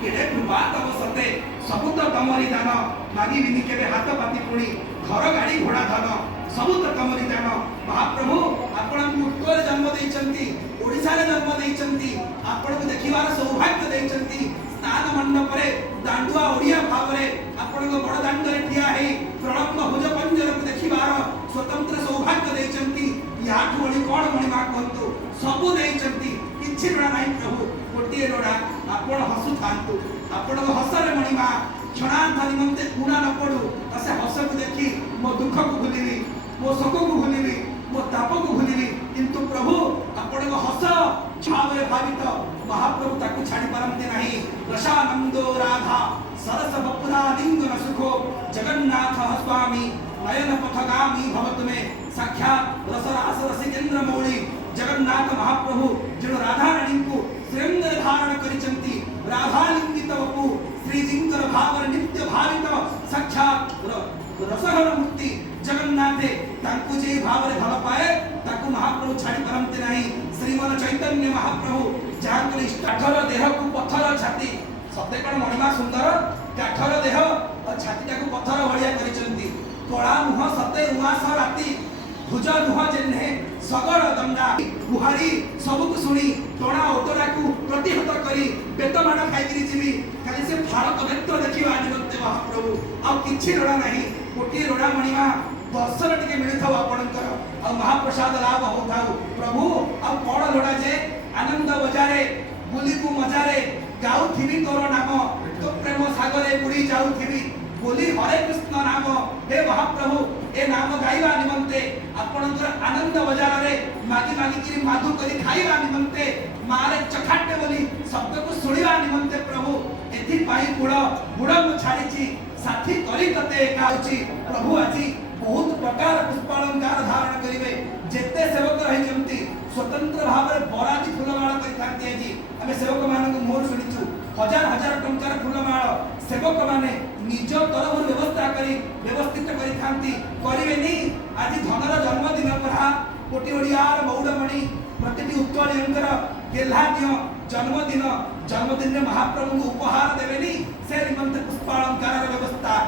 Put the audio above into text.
केड़े कृपा तब सते सबु तो तमरी दान मागी बिनी केबे हाथ पाती पुणी घर गाड़ी घोड़ा धन सबु तो तमरी दान। महाप्रभु आपण उत्कल जन्म देइचंती ओडिसा रे जन्म देइचंती आपण को देखिबार सौभाग्य देइचंती। स्नान मंडप रे दांडुआ ओडिया भाव रे आपण को बड़ दांड रे ठिया हे प्रणव भुज पंजर को देखिबार स्वतंत्र सौभाग्य देइचंती। याठू ओडी कोन मणिमा कहंतु सबु देइचंती किछि रणा नाही प्रभु गोटिए लोड़ा आपण हसु थांतु आपण हसरे मणिमा क्षणार्थ निमंते गुणा न पड़ू तसे हस को देखी मो दुख को भूलिबी मो शोक को भूलिबी मो ताप को भूलिबी किंतु प्रभु आपण हस छावरे भावित महाप्रभु ताकू छाड़ी पारंते नहीं। रसानंदो राधा सरस बपुरा लिंगन सुखो जगन्नाथ स्वामी नयन पथगामी भवत में साक्षात रसरास रसिकेन्द्र मौली जगन्नाथ महाप्रभु जो राधा रानी को श्रृंग धारण करिचंती राधा लिंगित वपु श्रीजिंकर भावर नित्य भावित साक्षात रसहर मूर्ति जगन्नाथे तांकु जे भावरे भल पाए ताकु महाप्रभु छाड़ी पारंते नहीं। श्रीमन चैतन्य महाप्रभु जहां इष्ट काठर देह को पत्थर छाती सते कोन मणिमा सुंदर काठर देह और छाती को पत्थर भलिया करिचंती कळा मुह सते उआस राती भुज मुह जेन्हे सगड़ दंडा गुहारी सबको सुनी टोणा ओटोरा को प्रतिहत करी बेतमाण खाई जीवी खाली से फाड़क नेत्र देखा निमंते महाप्रभु आ किछि रोड़ा नहीं गोटे रोड़ा मणिमा दर्शन टिके मिलथाउ आपणकर आ महाप्रसाद लाभ होथाउ प्रभु आ कोण लोड़ा जे आनंद बजारे बुली को मजारे गाउ थिबी तोर नाम तो प्रेम सागरे बुड़ी जाउ थिबी बोली हरे कृष्ण नाम हे महाप्रभु ए नाम गाइबा निमंते आपणकर आनंद बजार रे मागी मागी कि माधु करी खाइबा निमंते मारे चखाटे बोली शब्द को सुनिबा निमंते प्रभु एथि पाई गुड़ गुड़ मु छाड़ीची साथी करी तते एकाउची प्रभु आजी बहुत प्रकार पुष्पालंकार धारण करिवे जेते सेवक रही जमती स्वतंत्र भाव रे बराती फूलमाळ करी थांती आजी हमें सेवक मानक मोर सुनिचु हजार हजार टंकार फूलमाळ सेवक माने निज तरफ व्यवस्था करी व्यवस्थित करी थांती करिवे नी आज धनर जन्मदिन परा कोटी ओडियार मौडमणि प्रतिटी उत्कलियंकर गेल्हा दियो जन्मदिन रे महाप्रभु को उपहार देवेनी से निमंत पुष्पालंकार व्यवस्था।